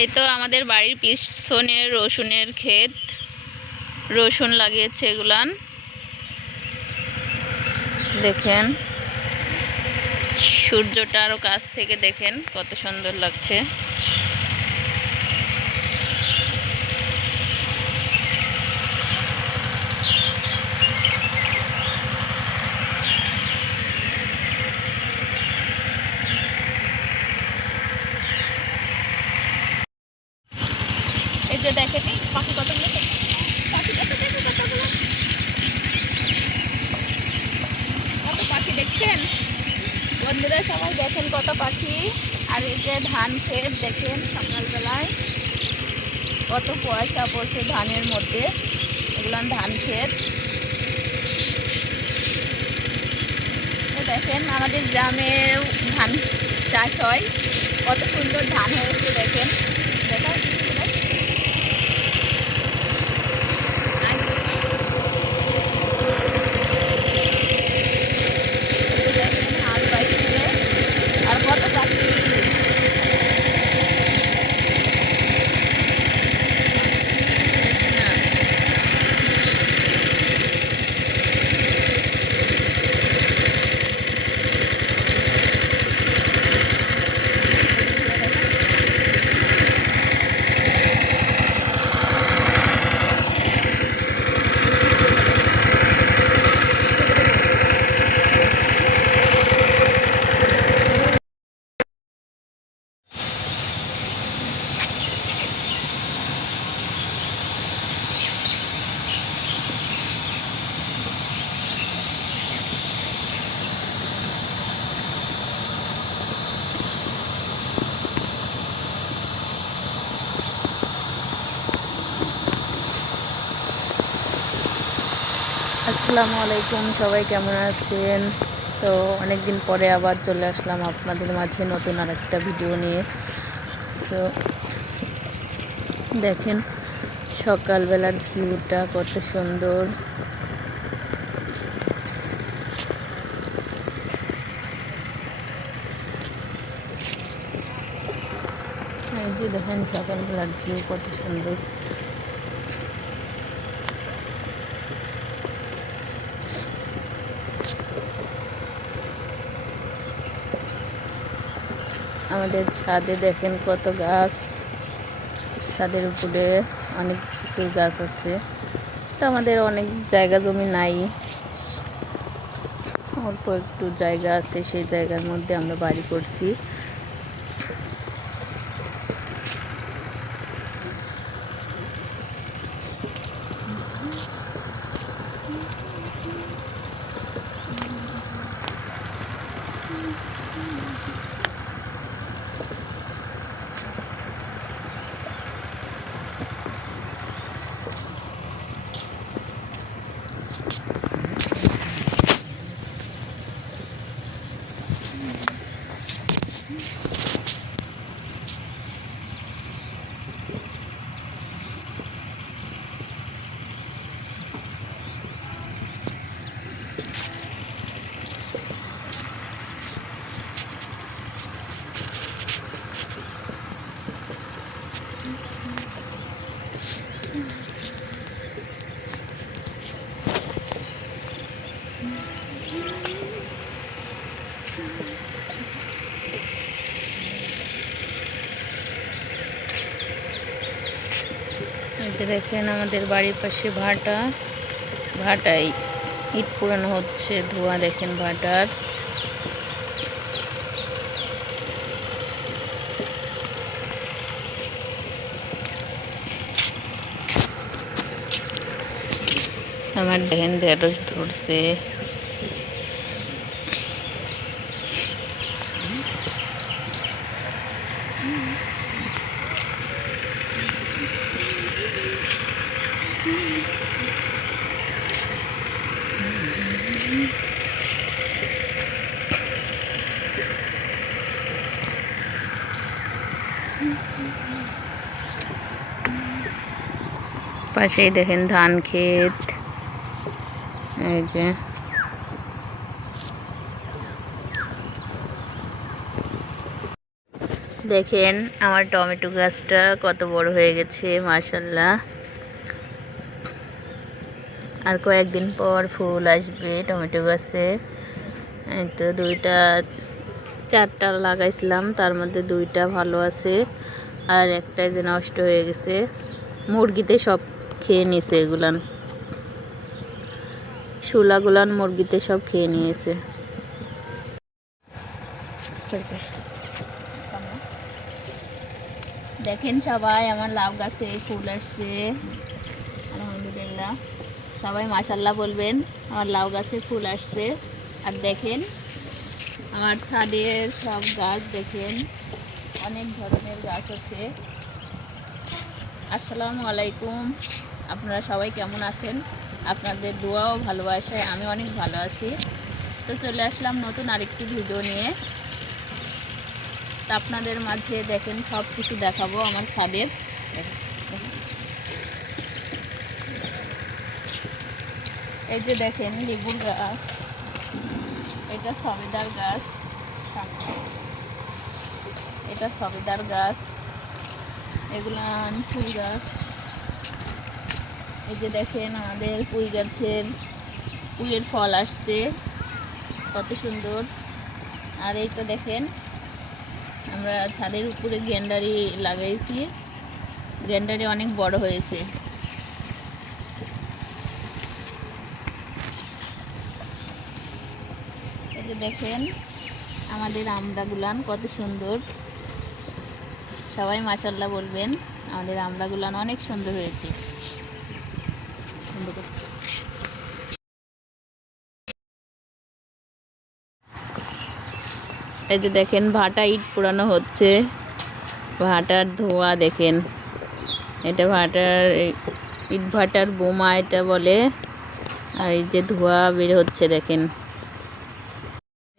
এই তো আমাদের বাড়ির পিছনে রসুনের ক্ষেত। রসুন লাগিয়েছে এগুলান। দেখেন, সূর্যটা আরও কাছ থেকে দেখেন কত সুন্দর লাগছে এই যে দেখেন এই পাখি কতগুলো দেখেন। পাখি কত দেখো কতগুলো কত পাখি দেখছেন বন্ধুরা সবাই দেখেন কত পাখি আর এই যে ধান ক্ষেত দেখেন সকালবেলায় কত পয়সা পড়ছে ধানের মধ্যে? এগুলো ধান ক্ষেত। দেখেন আমাদের গ্রামে ধান চাষ হয়। কত সুন্দর ধান হয়েছে দেখেন দেখা হাল বাইছে আর কত পাখি আসসালামু আলাইকুম, সবাই কেমন আছেন? তো অনেক দিন পরে আবার চলে আসলাম আপনাদের মাঝে নতুন আরেকটা ভিডিও নিয়ে। তো দেখেন, সকালবেলার ভিউটা কত সুন্দর। এই যে দেখেন, সকালবেলার ভিউ কত সুন্দর। আমাদের ছাদে দেখেন কত গাছ। ছাদের উপরে অনেক কিছু গাছ আছে। তো আমাদের অনেক জায়গা জমি নাই। অল্প একটু জায়গা আছে, সেই জায়গার মধ্যে আমরা বাড়ি করছি। দেখেন আমাদের বাড়ির পাশে ভাটা। ভাটায় ইট পুরানো হচ্ছে, ধোঁয়া দেখেন ভাটার। আমার দেখেন ঢেঁড়স ধরছে। পাশেই দেখেন ধান ক্ষেত। এই যে। দেখেন আমার টমেটো গাছটা কত বড় হয়ে গেছে, মাশাল্লাহ। আর কয়েকদিন পর ফুল আসবে, টমেটো গাছে। তো দুইটা, চারটা লাগাইছিলাম, তার মধ্যে দুইটা ভালো আছে। আর একটা যে নষ্ট হয়ে গেছে, মুরগিতে সব খেয়ে নিয়েছে এগুলান। শুলাগুলান মুরগিতে সব খেয়ে নিয়েছে। দেখেন সবাই, আমার লাউ গাছে ফুল আসছে। আলহামদুলিল্লাহ। সবাই মাসাল্লাহ বলবেন, আমার লাউ গাছে ফুল আসছে। আর দেখেন, আমার ছাদের সব গাছ দেখেন, অনেক ধরনের গাছ আছে। আসসালামু আলাইকুম, আপনারা সবাই কেমন আছেন? আপনাদের দোয়াও ভালোবাসায় আমি অনেক ভালো আছি। তো চলে আসলাম নতুন আরেকটি ভিডিও নিয়ে। তা আপনাদের মাঝে দেখেন সব কিছু দেখাবো আমার ছাদের এই যে দেখেন লেবুর গাছ। এটা সবেদার গাছ। এটা সবেদার গাছ। এগুলা ফুল গাছ। এই যে দেখেন আমাদের পুঁই গাছের পুঁইয়ের ফল আসছে। কত সুন্দর। আর এই তো দেখেন, আমরা ছাদের উপরে গেন্ডারি লাগাইছি। গেন্ডারি অনেক বড় হয়েছে। যে দেখেন, আমাদের আমড়াগুলান কত সুন্দর। সবাই মাসাল্লাহ বলবেন, আমাদের আমড়াগুলান অনেক সুন্দর হয়েছে। এই যে দেখেন, ভাটা ইট পোড়ানো হচ্ছে। ভাটার ধোঁয়া দেখেন। এটা ভাটার ইট ভাটার বোমা, এটা বলে। আর এই যে ধোঁয়া বের হচ্ছে, দেখেন।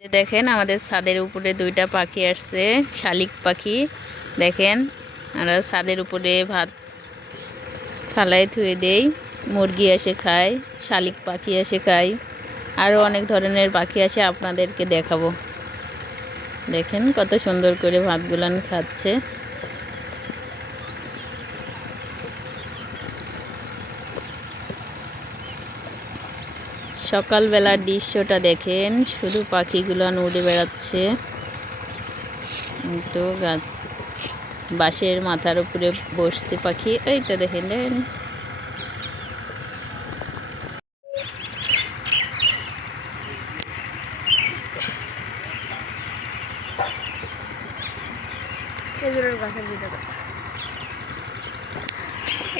দেখেন আমাদের ছাদের উপরে দুইটা পাখি আসছে, শালিক পাখি, দেখেন। আমরা ছাদের উপরে ভাত ফালাই থুয়ে দেই, মুরগি এসে খায়, শালিক পাখি এসে খায় আরও অনেক ধরনের পাখি আসে, আপনাদেরকে দেখাবো। দেখেন কত সুন্দর করে ভাতগুলান খাচ্ছে। সকালবেলার দৃশ্যটা দেখেন। শুধু পাখিগুলান উড়ে বেড়াচ্ছে। তো গাছ বাঁশের মাথার উপরে বসতে পাখি। এই তো দেখেন দেখেন।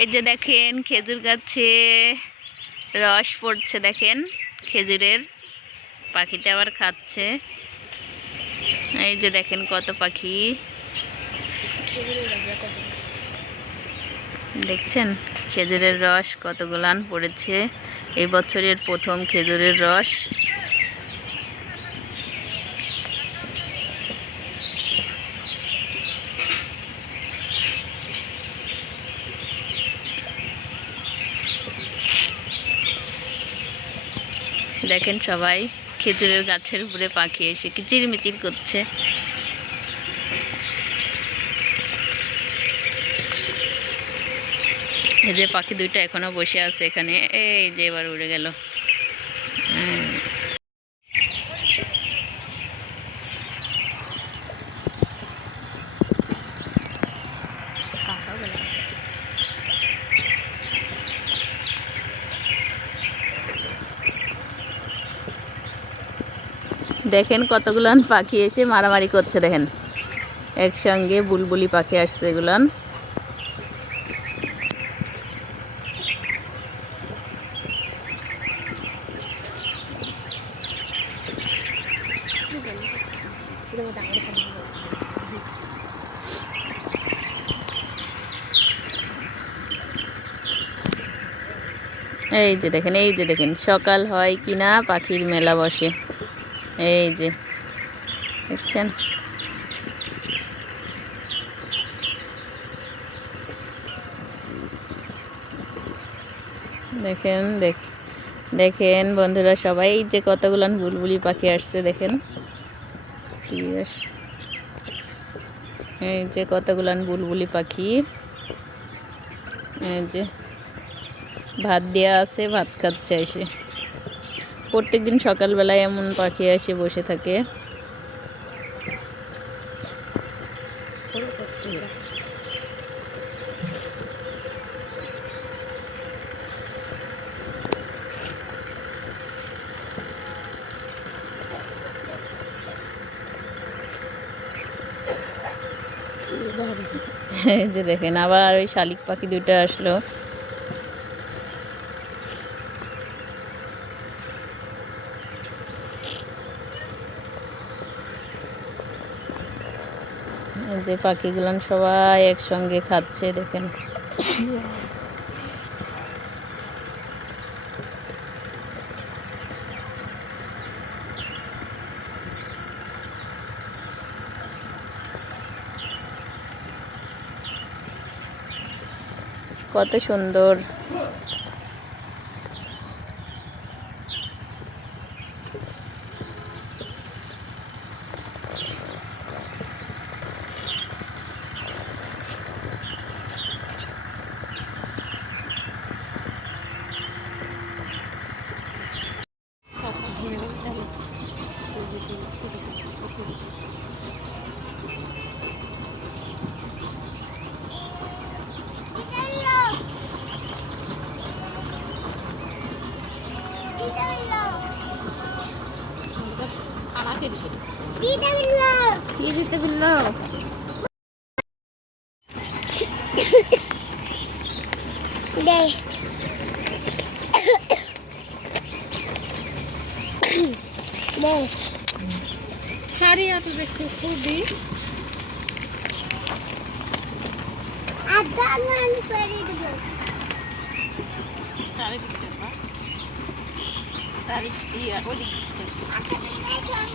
এই যে দেখেন খেজুর গাছে রস পড়ছে দেখেন। খেজুরের পাখিতে আবার খাচ্ছে। এই যে দেখেন কত পাখি। দেখছেন? খেজুরের রস কতগুলান পড়েছে। এই বছরের প্রথম খেজুরের রস। দেখেন সবাই খেজুরের গাছের উপরে পাখি এসে কিচিরমিচির করছে এই যে পাখি দুইটা এখনও বসে আছে এখানে, এই যে এবার উড়ে গেল হুম। দেখেন কতগুলান পাখি এসে মারামারি করছে, দেখেন। একসঙ্গে বুলবুলি পাখি আসছে এগুলান এই যে দেখেন, এই যে দেখেন, সকাল হয় কিনা পাখির মেলা বসে। এই যে, দেখছেন? দেখেন, দেখ, দেখেন বন্ধুরা সবাই যে কতগুলান বুলবুলি পাখি আসছে, দেখেন। এই যে কতগুলান বুলবুলি পাখি। এই যে, ভাত দেওয়া আছে, ভাত খাচ্ছে এসে। প্রত্যেকদিন সকালবেলায় এমন পাখি এসে বসে থাকে। যে দেখেন, আবার ওই শালিক পাখি দুটো আসলো। যে পাখিগুলান সবাই একসঙ্গে খাচ্ছে দেখেন। কত সুন্দর। কি দিতে বলল হারিয়া তো দেখছি খুবই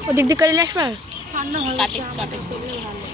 ওদিক দিয়ে করে আসবা ঠান্ডা হয়ে কাটে কাটে ভালো